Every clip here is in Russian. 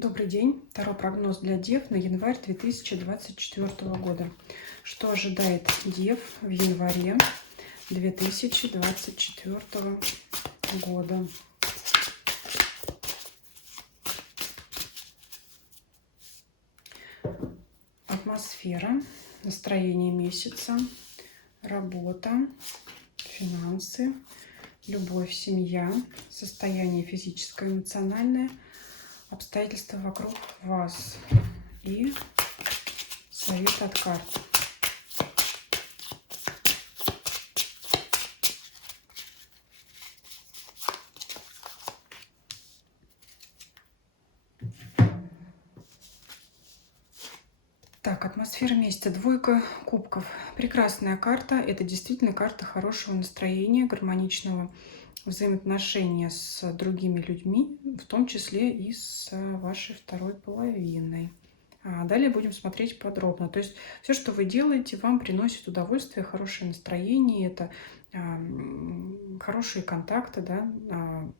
Добрый день. Таро прогноз для Дев на январь 2024 года. Что ожидает Дев в январе 2024 года? Атмосфера, настроение месяца, работа, финансы, любовь, семья, состояние физическое, эмоциональное, обстоятельства вокруг вас и совет от карт. Так, атмосфера месяца. Двойка кубков. Прекрасная карта. Это действительно карта хорошего настроения, гармоничного взаимоотношения с другими людьми, в том числе и с вашей второй половиной. Далее будем смотреть подробно. То есть все, что вы делаете, вам приносит удовольствие, хорошее настроение. Это хорошие контакты, да,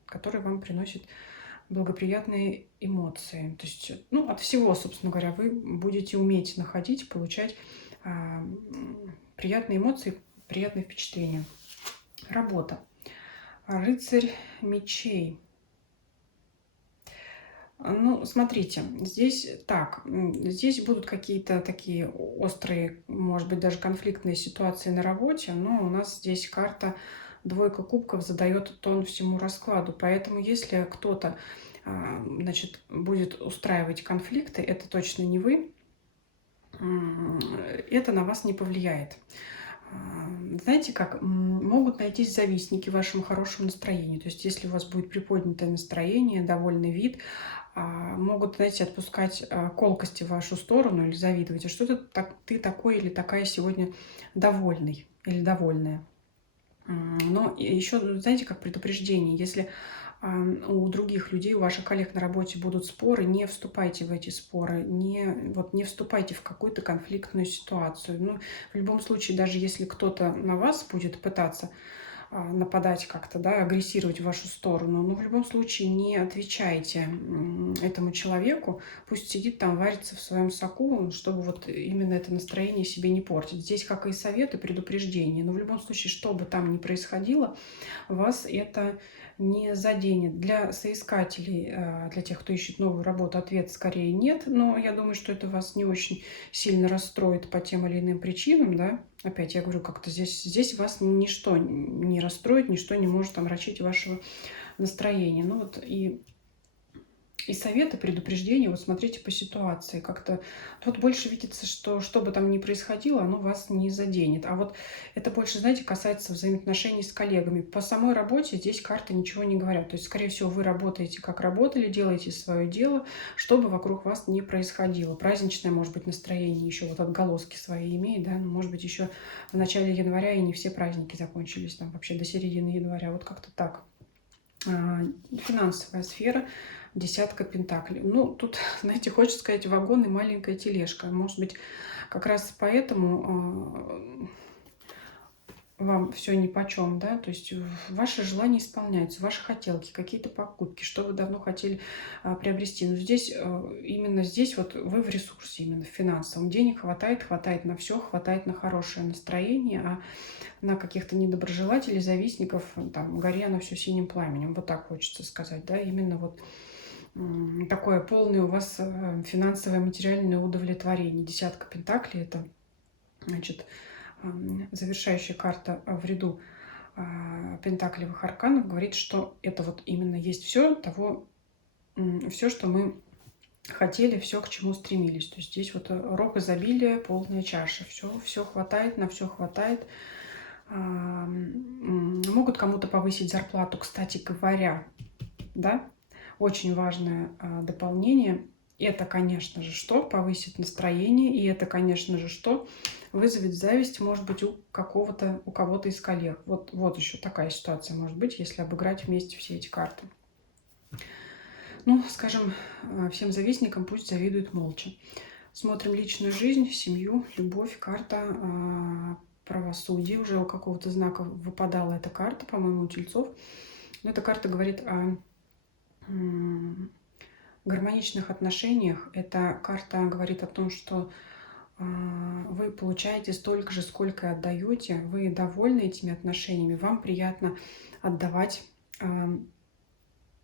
которые вам приносят благоприятные эмоции. То есть, от всего, собственно говоря, вы будете уметь находить, получать приятные эмоции, приятные впечатления. Работа. Рыцарь мечей. Смотрите, здесь будут какие-то такие острые, может быть, даже конфликтные ситуации на работе, но у нас здесь карта двойка кубков задает тон всему раскладу. Поэтому если кто-то, будет устраивать конфликты, это точно не вы, это на вас не повлияет. Знаете как, могут найтись завистники вашему хорошему настроению. То есть если у вас будет приподнятое настроение, довольный вид, могут, знаете, отпускать колкости в вашу сторону или завидовать. А что ты такой или такая сегодня довольный или довольная? Но еще, знаете, как предупреждение, если у других людей, у ваших коллег на работе будут споры, не вступайте в эти споры, не вступайте в какую-то конфликтную ситуацию. В любом случае, даже если кто-то на вас будет пытаться нападать как-то, да, агрессировать в вашу сторону, но в любом случае не отвечайте этому человеку, пусть сидит там, варится в своем соку, чтобы вот именно это настроение себе не портить. Здесь как и советы, предупреждения, но в любом случае, что бы там ни происходило, вас это не заденет. Для соискателей, для тех, кто ищет новую работу, ответ скорее нет, но я думаю, что это вас не очень сильно расстроит по тем или иным причинам, да. Опять я говорю, как-то здесь вас ничто не расстроит, ничто не может омрачить вашего настроения. И советы, предупреждения, вот смотрите по ситуации. Как-то тут больше видится, что бы там ни происходило, оно вас не заденет. А вот это больше, знаете, касается взаимоотношений с коллегами. По самой работе здесь карты ничего не говорят. То есть, скорее всего, вы работаете, как работали, делаете свое дело, что бы вокруг вас ни происходило. Праздничное, может быть, настроение еще вот отголоски свои имеет, да, может быть, еще в начале января и не все праздники закончились, там вообще до середины января. Вот как-то так. Финансовая сфера, десятка пентаклей. Тут, знаете, хочется сказать вагон и маленькая тележка. Может быть, как раз поэтому вам все нипочем, да, то есть ваши желания исполняются, ваши хотелки, какие-то покупки, что вы давно хотели приобрести. Но здесь, именно здесь вот вы в ресурсе, именно в финансовом. Денег хватает на все, хватает на хорошее настроение, а на каких-то недоброжелателей, завистников, там, горе оно все синим пламенем. Вот так хочется сказать, да, именно вот такое полное у вас финансовое, материальное удовлетворение. Десятка пентаклей – это, значит, завершающая карта в ряду пентаклевых арканов, говорит, что это вот именно есть все что мы хотели, все, к чему стремились. То есть здесь вот рог изобилия, полная чаша. Все хватает, на все хватает. Могут кому-то повысить зарплату, кстати говоря, да, очень важное дополнение. Это, конечно же, что повысит настроение, и это, конечно же, что вызовет зависть, может быть, у кого-то из коллег. Вот еще такая ситуация может быть, если обыграть вместе все эти карты. Скажем, всем завистникам пусть завидуют молча. Смотрим личную жизнь, семью, любовь, карта правосудия. Уже у какого-то знака выпадала эта карта, по-моему, у тельцов. Но эта карта говорит о гармоничных отношениях эта карта говорит о том, что вы получаете столько же, сколько и отдаете, вы довольны этими отношениями, вам приятно отдавать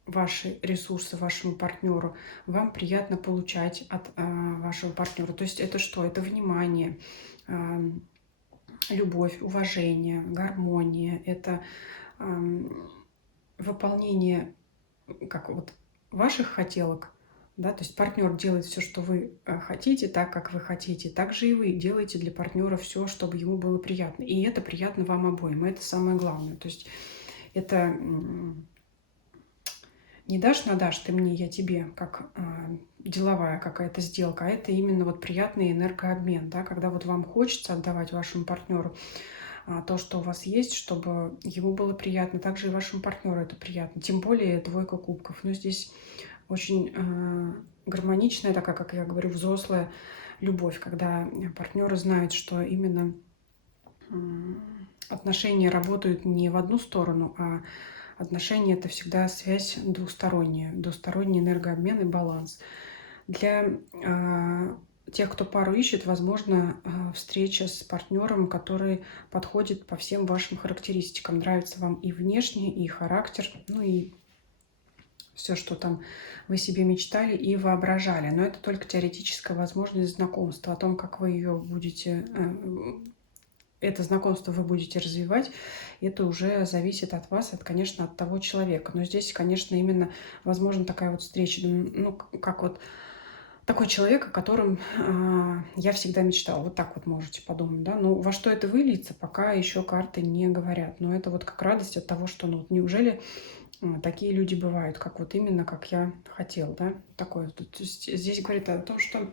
ваши ресурсы вашему партнеру, вам приятно получать от вашего партнера. То есть это что? Это внимание, любовь, уважение, гармония, это выполнение как вот ваших хотелок, да, то есть партнер делает все, что вы хотите, так, как вы хотите. Также и вы делаете для партнера все, чтобы ему было приятно. И это приятно вам обоим. И это самое главное. То есть это не дашь на дашь ты мне, я тебе, как деловая какая-то сделка, а это именно вот приятный энергообмен, да, когда вот вам хочется отдавать вашему партнеру то, что у вас есть, чтобы ему было приятно, также и вашему партнеру это приятно, тем более двойка кубков. Но здесь очень гармоничная такая, как я говорю, взрослая любовь, когда партнеры знают, что именно отношения работают не в одну сторону, а отношения — это всегда связь двусторонняя, двусторонний энергообмен и баланс. Для тех, кто пару ищет, возможно, встреча с партнером, который подходит по всем вашим характеристикам. Нравится вам и внешне, и характер, ну и все, что там вы себе мечтали и воображали. Но это только теоретическая возможность знакомства. О том, как вы ее будете, это знакомство вы будете развивать, это уже зависит от вас, конечно, от того человека. Но здесь, конечно, именно возможна такая вот встреча, ну, как вот такой человек, о котором я всегда мечтала. Вот так вот можете подумать, да. Ну, во что это выльется, пока еще карты не говорят. Но это вот как радость от того, что, ну, неужели такие люди бывают, как вот именно, как я хотел, да, такое. То есть здесь говорит о том, что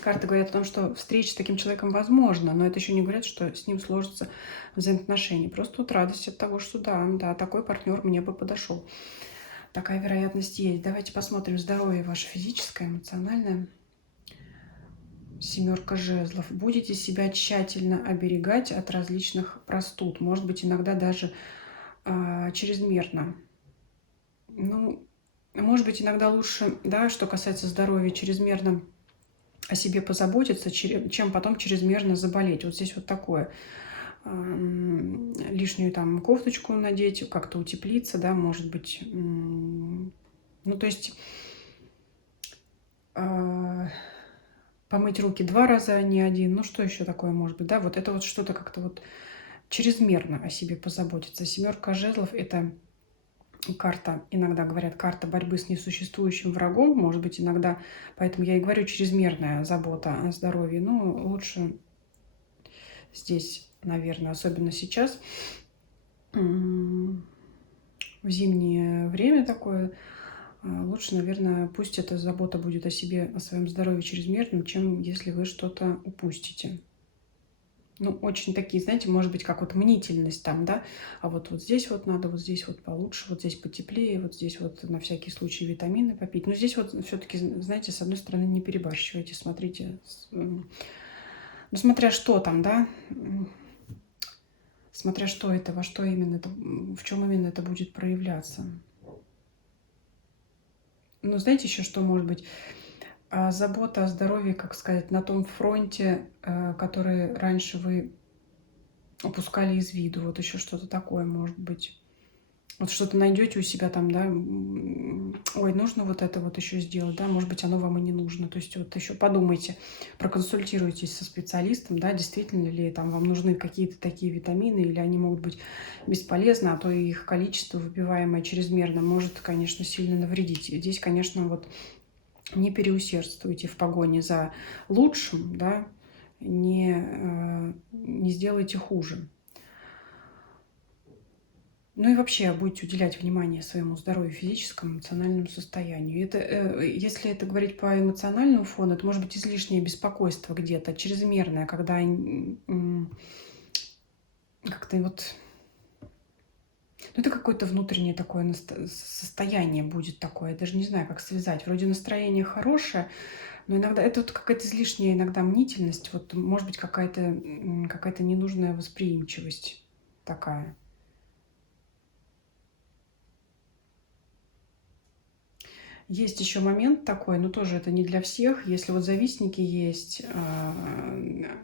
карты говорят о том, что встреча с таким человеком возможна, но это еще не говорит, что с ним сложатся взаимоотношения. Просто вот радость от того, что да, такой партнер мне бы подошел. Такая вероятность есть. Давайте посмотрим здоровье ваше физическое, эмоциональное. Семерка жезлов. Будете себя тщательно оберегать от различных простуд. Может быть, иногда даже чрезмерно. Ну, может быть, иногда лучше, да, что касается здоровья, чрезмерно о себе позаботиться, чем потом чрезмерно заболеть. Вот здесь вот такое. Лишнюю там кофточку надеть, как-то утеплиться, да, может быть. Ну, то есть помыть руки 2 раза, а не один. Ну, что еще такое может быть, да? Вот это вот что-то как-то вот чрезмерно о себе позаботиться. Семерка жезлов — это карта, иногда говорят, карта борьбы с несуществующим врагом. Может быть, иногда, поэтому я и говорю, чрезмерная забота о здоровье. Ну, лучше здесь, наверное, особенно сейчас, в зимнее время такое, лучше, наверное, пусть эта забота будет о себе, о своем здоровье чрезмерным, чем если вы что-то упустите. Ну, очень такие, знаете, может быть, как вот мнительность там, да, а вот здесь вот надо, вот здесь вот получше, вот здесь потеплее, вот здесь вот на всякий случай витамины попить. Но здесь вот все-таки, знаете, с одной стороны, не перебарщивайте, смотрите, ну, смотря что там, да, смотря что это, во что именно это, в чем именно это будет проявляться. Ну, знаете, еще что может быть? Забота о здоровье, как сказать, на том фронте, который раньше вы упускали из виду. Вот еще что-то такое может быть. Вот что-то найдете у себя там, да, ой, нужно вот это вот еще сделать, да, может быть, оно вам и не нужно. То есть вот еще подумайте, проконсультируйтесь со специалистом, да, действительно ли там вам нужны какие-то такие витамины, или они могут быть бесполезны, а то и их количество, выпиваемое чрезмерно, может, конечно, сильно навредить. И здесь, конечно, вот не переусердствуйте в погоне за лучшим, да, не сделайте хуже. Ну и вообще будете уделять внимание своему здоровью физическому, эмоциональному состоянию. Это, если это говорить по эмоциональному фону, это может быть излишнее беспокойство где-то, чрезмерное, когда как-то вот... Ну, это какое-то внутреннее такое состояние будет такое. Я даже не знаю, как связать. Вроде настроение хорошее, но иногда это вот какая-то излишняя иногда мнительность. Вот может быть какая-то ненужная восприимчивость такая. Есть еще момент такой, но тоже это не для всех. Если вот завистники есть,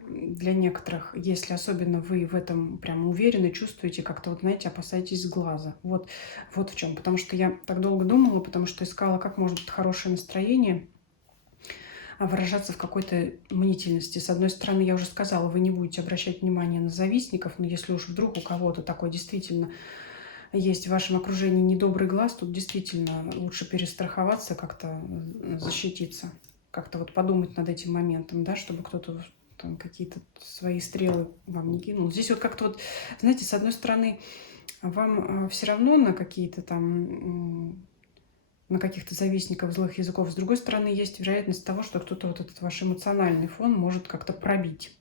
для некоторых, если особенно вы в этом прям уверены, чувствуете, как-то вот, знаете, опасаетесь глаза. Вот в чем. Потому что я так долго думала, потому что искала, как может быть хорошее настроение выражаться в какой-то мнительности. С одной стороны, я уже сказала, вы не будете обращать внимание на завистников, но если уж вдруг у кого-то такой действительно есть в вашем окружении недобрый глаз, тут действительно лучше перестраховаться, как-то защититься, как-то вот подумать над этим моментом, да, чтобы кто-то там какие-то свои стрелы вам не кинул. Здесь вот как-то вот, знаете, с одной стороны, вам все равно на какие-то там, на каких-то завистников злых языков. С другой стороны, есть вероятность того, что кто-то вот этот ваш эмоциональный фон может как-то пробить.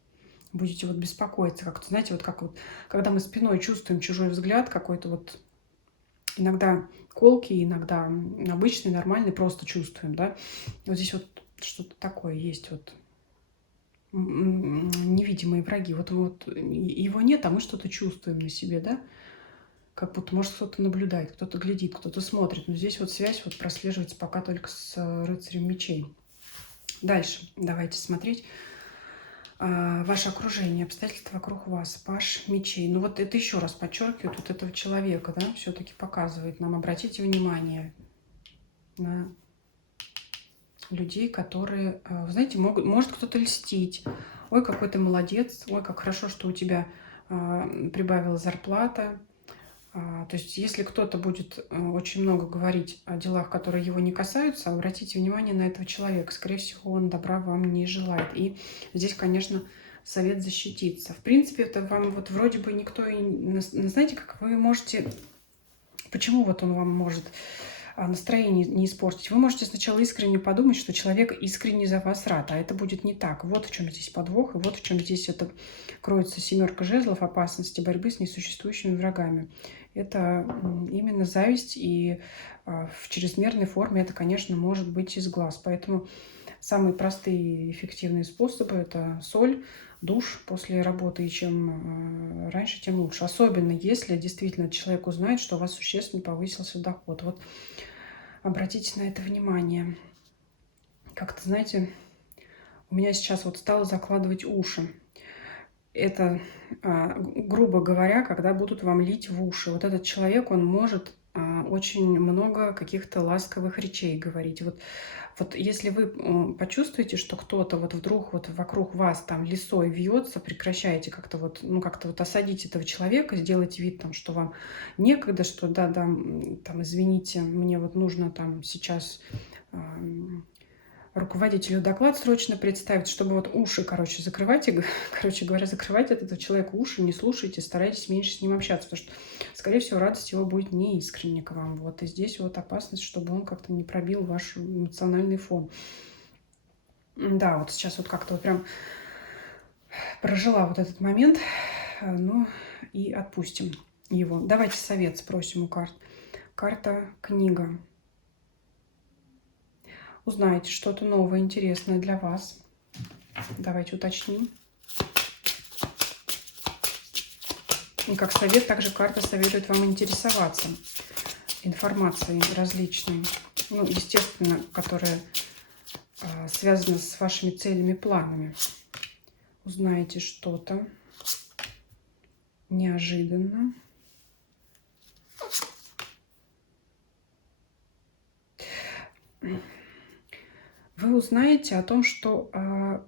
Будете вот беспокоиться, как-то, знаете, вот как вот, когда мы спиной чувствуем чужой взгляд какой-то вот, иногда колкий, иногда обычный, нормальный, просто чувствуем, да. Вот здесь вот что-то такое есть, вот невидимые враги. Вот его нет, а мы что-то чувствуем на себе, да. Как будто, может, кто-то наблюдает, кто-то глядит, кто-то смотрит. Но здесь вот связь вот прослеживается пока только с рыцарем мечей. Дальше давайте смотреть. Ваше окружение, обстоятельства вокруг вас, паж мечей. Ну вот это еще раз подчеркивает вот этого человека, да, все-таки показывает нам. Обратите внимание на людей, которые, вы знаете, может кто-то льстить. Ой, какой ты молодец, ой, как хорошо, что у тебя прибавила зарплата. То есть, если кто-то будет очень много говорить о делах, которые его не касаются, обратите внимание на этого человека. Скорее всего, он добра вам не желает. И здесь, конечно, совет защититься. В принципе, это вам вот вроде бы никто и... Знаете, как вы можете... Почему вот он вам может настроение не испортить? Вы можете сначала искренне подумать, что человек искренне за вас рад, а это будет не так. Вот в чем здесь подвох, и вот в чем здесь это кроется семерка жезлов, опасности борьбы с несуществующими врагами. Это именно зависть, и в чрезмерной форме это, конечно, может быть из глаз. Поэтому самые простые и эффективные способы – это соль, душ после работы, и чем раньше, тем лучше. Особенно если действительно человек узнает, что у вас существенно повысился доход. Вот обратите на это внимание. Как-то, знаете, у меня сейчас вот стало закладывать уши. Это, грубо говоря, когда будут вам лить в уши. Вот этот человек, он может очень много каких-то ласковых речей говорить. Вот если вы почувствуете, что кто-то вот вдруг вот вокруг вас там лисой вьется, прекращайте как-то вот, ну как-то вот осадить этого человека, сделайте вид там, что вам некогда, что да, там, извините, мне вот нужно там сейчас руководителю доклад срочно представить, чтобы вот уши, короче, закрывайте, короче говоря, закрывайте от этого человека уши, не слушайте, старайтесь меньше с ним общаться, потому что, скорее всего, радость его будет не искренне к вам. Вот, и здесь вот опасность, чтобы он как-то не пробил ваш эмоциональный фон. Да, вот сейчас вот как-то вот прям прожила вот этот момент, ну и отпустим его. Давайте совет спросим у карт. Карта книга. Узнаете что-то новое, интересное для вас. Давайте уточним. И как совет, также карта советует вам интересоваться информацией различной, ну, естественно, которая связана с вашими целями, планами. Узнаете что-то неожиданно. Вы узнаете о том, что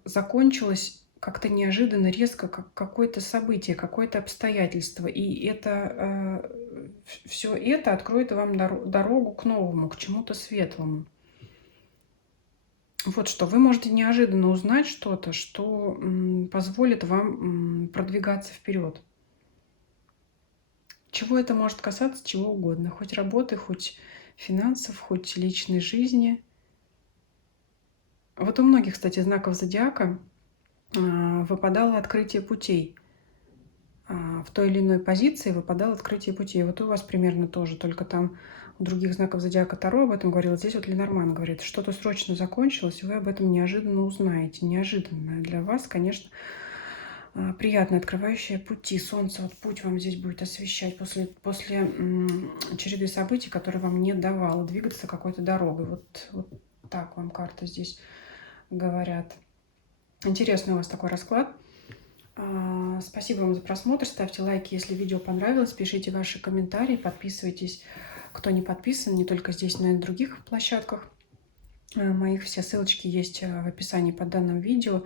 закончилось как-то неожиданно, резко, как какое-то событие, какое-то обстоятельство. И это все это откроет вам дорогу к новому, к чему-то светлому. Вот что. Вы можете неожиданно узнать что-то, что позволит вам продвигаться вперед. Чего это может касаться? Чего угодно. Хоть работы, хоть финансов, хоть личной жизни. Вот у многих, кстати, знаков зодиака выпадало открытие путей. В той или иной позиции выпадало открытие путей. Вот у вас примерно тоже, только там у других знаков зодиака Таро об этом говорил. Здесь вот Ленорман говорит, что-то срочно закончилось, и вы об этом неожиданно узнаете. Неожиданно для вас, конечно, приятное, открывающее пути. Солнце, вот путь вам здесь будет освещать после череды событий, которые вам не давало двигаться какой-то дорогой. Вот так вам карты здесь говорят. Интересный у вас такой расклад. Спасибо вам за просмотр. Ставьте лайки, если видео понравилось. Пишите ваши комментарии, подписывайтесь, кто не подписан, не только здесь, но и на других площадках моих. Все ссылочки есть в описании под данным видео.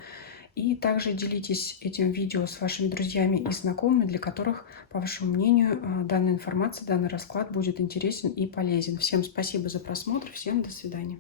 И также делитесь этим видео с вашими друзьями и знакомыми, для которых, по вашему мнению, данная информация, данный расклад будет интересен и полезен. Всем спасибо за просмотр. Всем до свидания.